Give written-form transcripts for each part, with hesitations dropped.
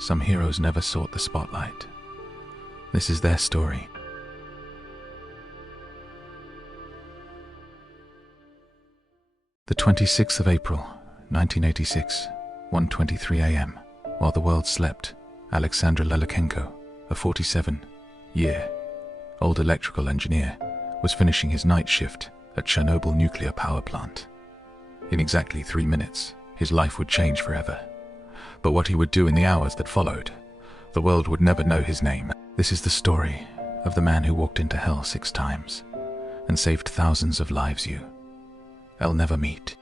Some heroes never sought the spotlight. This is their story. The 26th of April, 1986, 1:23 a.m. While the world slept, Aleksandr Lelechenko, a 47-year-old electrical engineer, was finishing his night shift at Chernobyl nuclear power plant. In exactly 3 minutes, his life would change forever. But what he would do in the hours that followed, the world would never know his name. This is the story of the man who walked into hell 6 times and saved thousands of lives I'll never meet.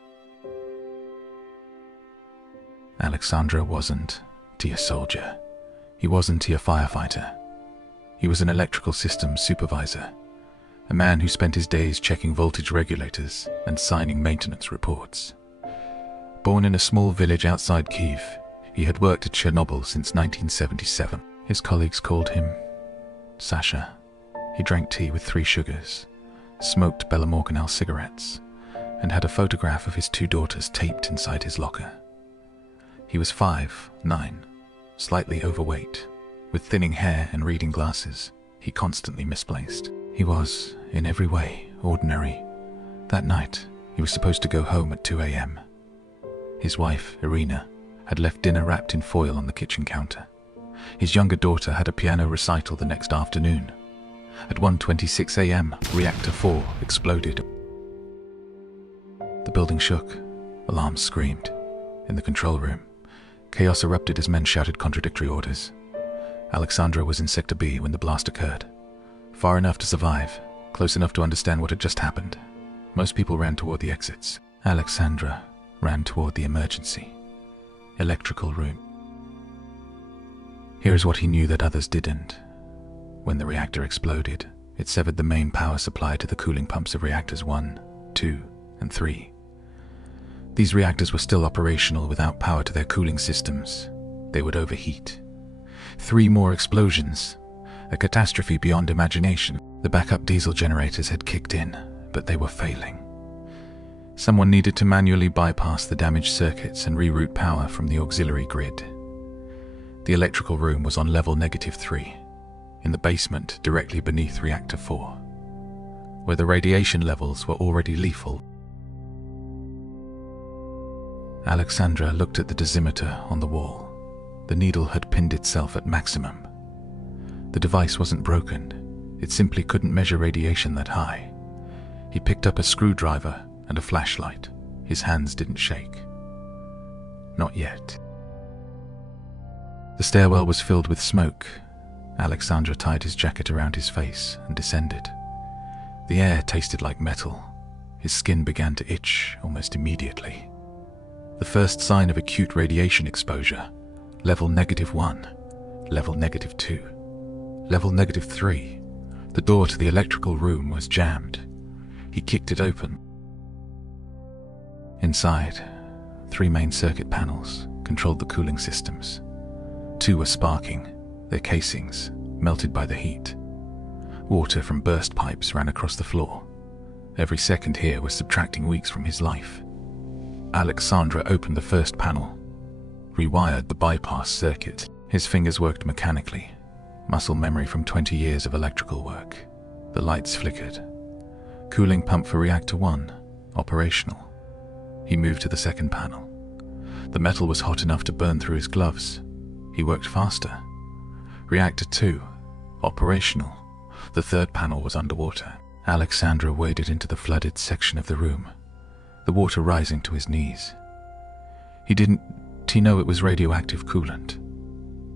Aleksandr wasn't a soldier. He wasn't a firefighter. He was an electrical systems supervisor, a man who spent his days checking voltage regulators and signing maintenance reports. Born in a small village outside Kyiv, he had worked at Chernobyl since 1977. His colleagues called him Sasha. He drank tea with 3 sugars, smoked Bela Morganell cigarettes, and had a photograph of his 2 daughters taped inside his locker. He was 5'9", slightly overweight, with thinning hair and reading glasses he constantly misplaced. He was, in every way, ordinary. That night, he was supposed to go home at 2 a.m. His wife, Irina, had left dinner wrapped in foil on the kitchen counter. His younger daughter had a piano recital the next afternoon. At 1:26 a.m., Reactor 4 exploded. The building shook. Alarms screamed. In the control room, chaos erupted as men shouted contradictory orders. Aleksandr was in Sector B when the blast occurred. Far enough to survive, close enough to understand what had just happened. Most people ran toward the exits. Aleksandr ran toward the emergency electrical room. Here is what he knew that others didn't. When the reactor exploded, it severed the main power supply to the cooling pumps of reactors 1, 2, and 3. These reactors were still operational without power to their cooling systems. They would overheat. 3 more explosions, a catastrophe beyond imagination. The backup diesel generators had kicked in, but they were failing. Someone needed to manually bypass the damaged circuits and reroute power from the auxiliary grid. The electrical room was on level -3, in the basement directly beneath Reactor 4, where the radiation levels were already lethal. Aleksandr looked at the dosimeter on the wall. The needle had pinned itself at maximum. The device wasn't broken. It simply couldn't measure radiation that high. He picked up a screwdriver and a flashlight. His hands didn't shake. Not yet. The stairwell was filled with smoke. Aleksandr tied his jacket around his face and descended. The air tasted like metal. His skin began to itch almost immediately. The first sign of acute radiation exposure. Level -1, level -2, level -3. The door to the electrical room was jammed. He kicked it open. Inside, 3 main circuit panels controlled the cooling systems. 2 were sparking, their casings melted by the heat. Water from burst pipes ran across the floor. Every second here was subtracting weeks from his life. Aleksandr opened the first panel, rewired the bypass circuit. His fingers worked mechanically, muscle memory from 20 years of electrical work. The lights flickered. Cooling pump for Reactor 1, operational. He moved to the second panel. The metal was hot enough to burn through his gloves. He worked faster. Reactor 2, operational. The third panel was underwater. Aleksandr waded into the flooded section of the room, the water rising to his knees. He didn't know it was radioactive coolant.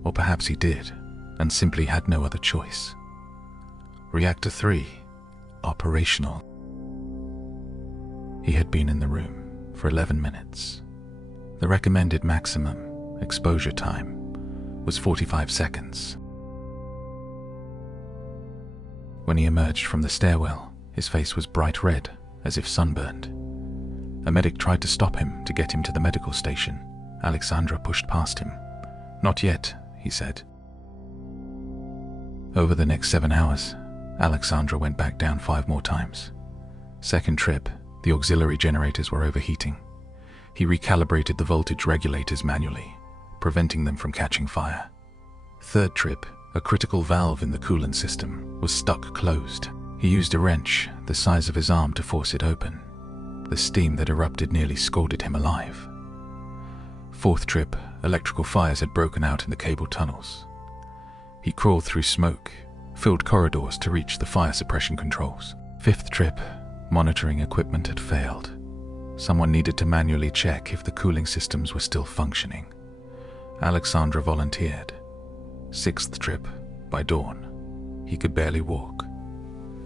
Or perhaps he did, and simply had no other choice. Reactor 3, operational. He had been in the room for 11 minutes. The recommended maximum exposure time was 45 seconds. When he emerged from the stairwell, his face was bright red, as if sunburned. A medic tried to stop him to get him to the medical station. Aleksandr pushed past him. "Not yet," he said. Over the next 7 hours, Aleksandr went back down 5 more times. Second trip, the auxiliary generators were overheating. He recalibrated the voltage regulators manually, preventing them from catching fire. Third trip, a critical valve in the coolant system was stuck closed. He used a wrench the size of his arm to force it open. The steam that erupted nearly scalded him alive. Fourth trip, electrical fires had broken out in the cable tunnels. He crawled through smoke, filled corridors to reach the fire suppression controls. Fifth trip, monitoring equipment had failed. Someone needed to manually check if the cooling systems were still functioning. Aleksandr volunteered. Sixth trip, by dawn, he could barely walk.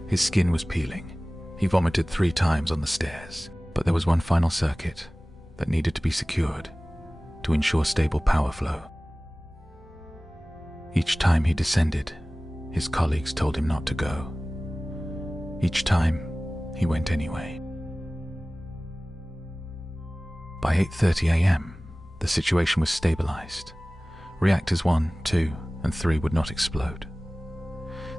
His skin was peeling. He vomited 3 times on the stairs, but there was one final circuit that needed to be secured to ensure stable power flow. Each time he descended, his colleagues told him not to go. Each time, he went anyway. By 8:30 a.m., the situation was stabilized. Reactors 1, 2, and 3 would not explode.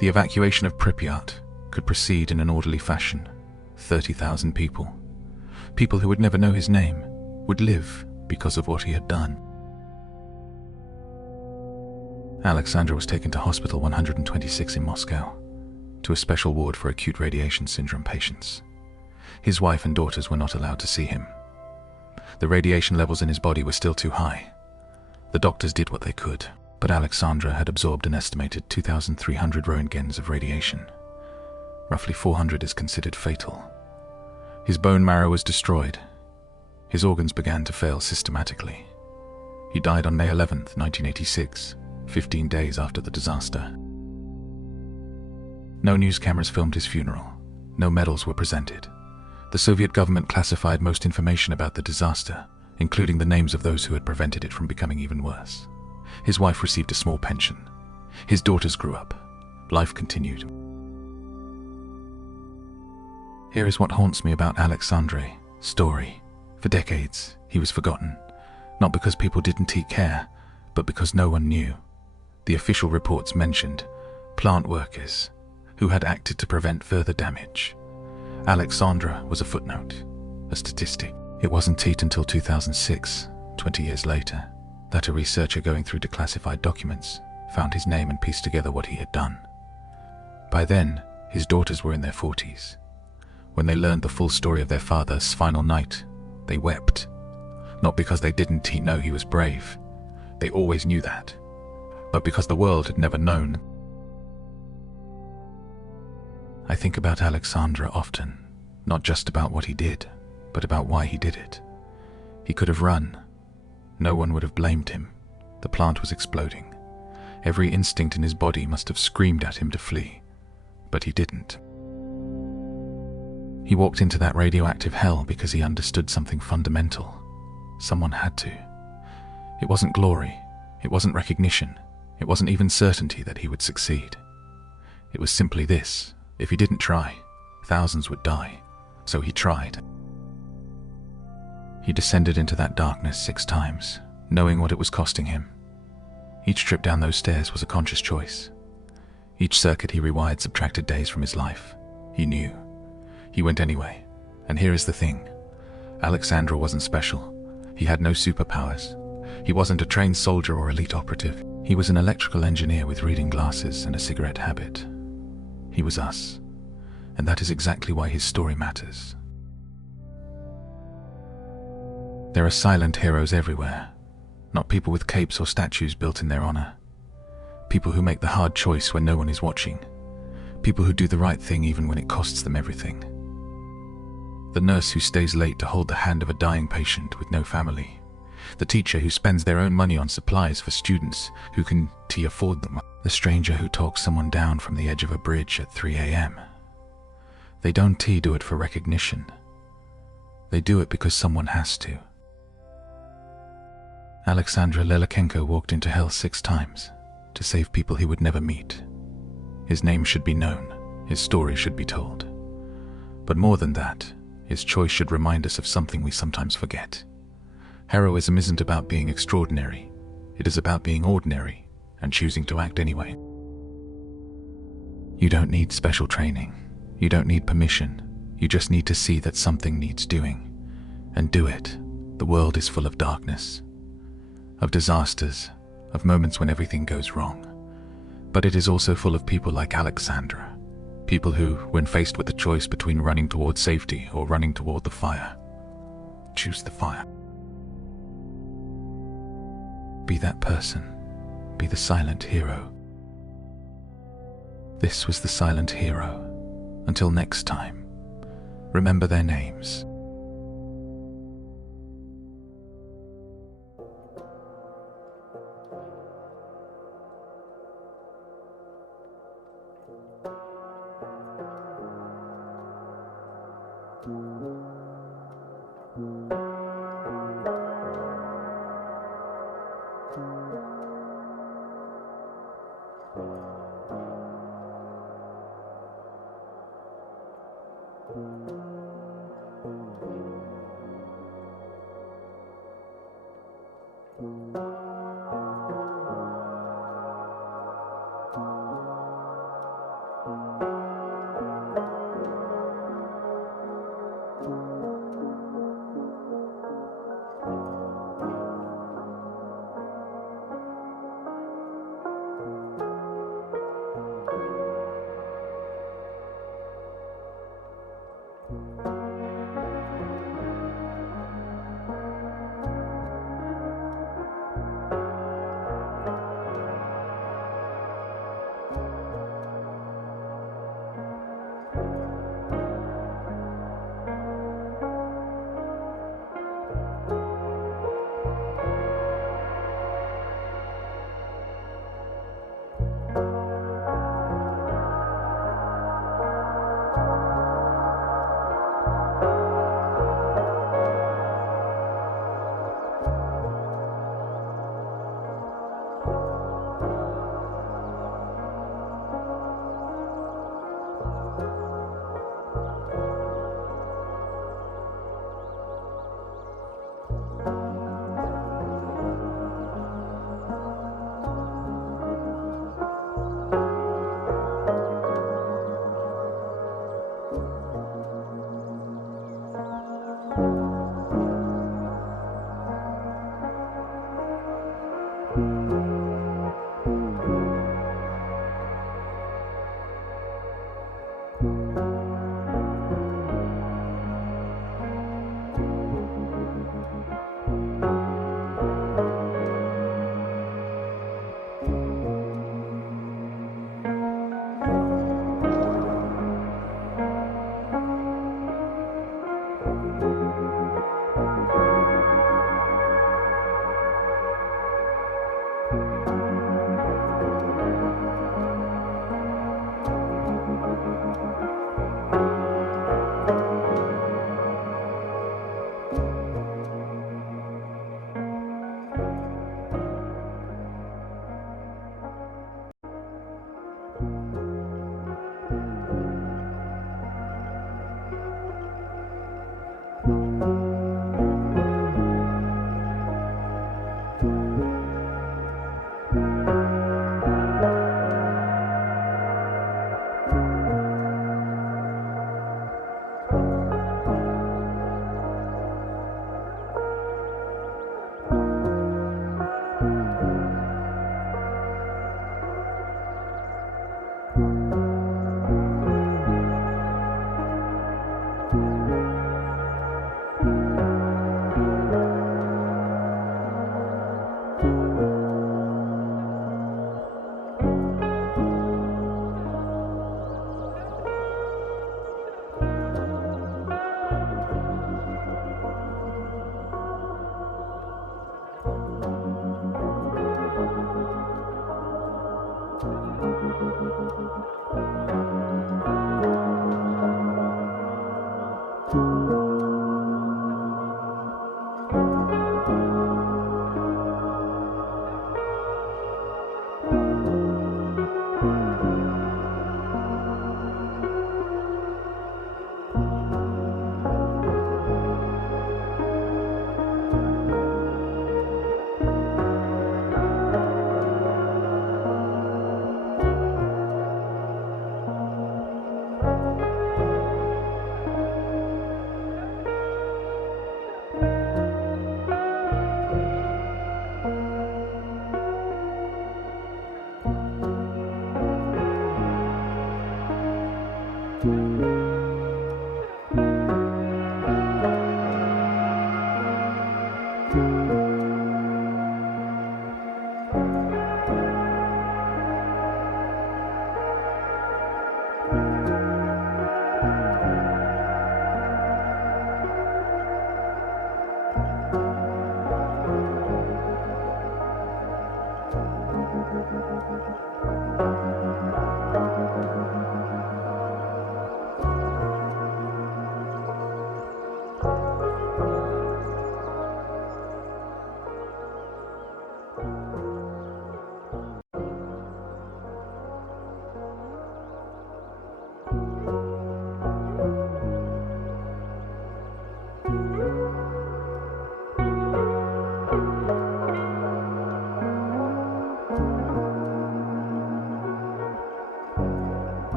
The evacuation of Pripyat could proceed in an orderly fashion. 30,000 people who would never know his name, would live because of what he had done. Aleksandr was taken to Hospital 126 in Moscow, to a special ward for acute radiation syndrome patients. His wife and daughters were not allowed to see him. The radiation levels in his body were still too high. The doctors did what they could, but Aleksandr had absorbed an estimated 2,300 roentgens of radiation. Roughly 400 is considered fatal. His bone marrow was destroyed. His organs began to fail systematically. He died on May 11, 1986, 15 days after the disaster. No news cameras filmed his funeral. No medals were presented. The Soviet government classified most information about the disaster, including the names of those who had prevented it from becoming even worse. His wife received a small pension. His daughters grew up. Life continued. Here is what haunts me about Aleksandr's story. For decades, he was forgotten, not because people didn't take care, but because no one knew. The official reports mentioned plant workers who had acted to prevent further damage. Aleksandr was a footnote, a statistic. It wasn't until 2006, 20 years later, that a researcher going through declassified documents found his name and pieced together what he had done. By then, his daughters were in their 40s. When they learned the full story of their father's final night, they wept. Not because they didn't know he was brave. They always knew that. But because the world had never known. I think about Aleksandr often, not just about what he did, but about why he did it. He could have run. No one would have blamed him. The plant was exploding. Every instinct in his body must have screamed at him to flee. But he didn't. He walked into that radioactive hell because he understood something fundamental. Someone had to. It wasn't glory. It wasn't recognition. It wasn't even certainty that he would succeed. It was simply this: if he didn't try, thousands would die. So he tried. He descended into that darkness 6 times, knowing what it was costing him. Each trip down those stairs was a conscious choice. Each circuit he rewired subtracted days from his life. He knew. He went anyway. And here is the thing. Aleksandr wasn't special. He had no superpowers. He wasn't a trained soldier or elite operative. He was an electrical engineer with reading glasses and a cigarette habit. He was us. And that is exactly why his story matters. There are silent heroes everywhere. Not people with capes or statues built in their honor. People who make the hard choice when no one is watching. People who do the right thing even when it costs them everything. The nurse who stays late to hold the hand of a dying patient with no family. The teacher who spends their own money on supplies for students who can afford them. The stranger who talks someone down from the edge of a bridge at 3 a.m. They don't do it for recognition. They do it because someone has to. Aleksandr Lelechenko walked into hell 6 times to save people he would never meet. His name should be known. His story should be told. But more than that, his choice should remind us of something we sometimes forget. Heroism isn't about being extraordinary. It is about being ordinary and choosing to act anyway. You don't need special training. You don't need permission. You just need to see that something needs doing. And do it. The world is full of darkness, of disasters, of moments when everything goes wrong. But it is also full of people like Aleksandr, people who, when faced with the choice between running toward safety or running toward the fire, choose the fire. Be that person. Be the silent hero. This was the silent hero. Until next time, remember their names.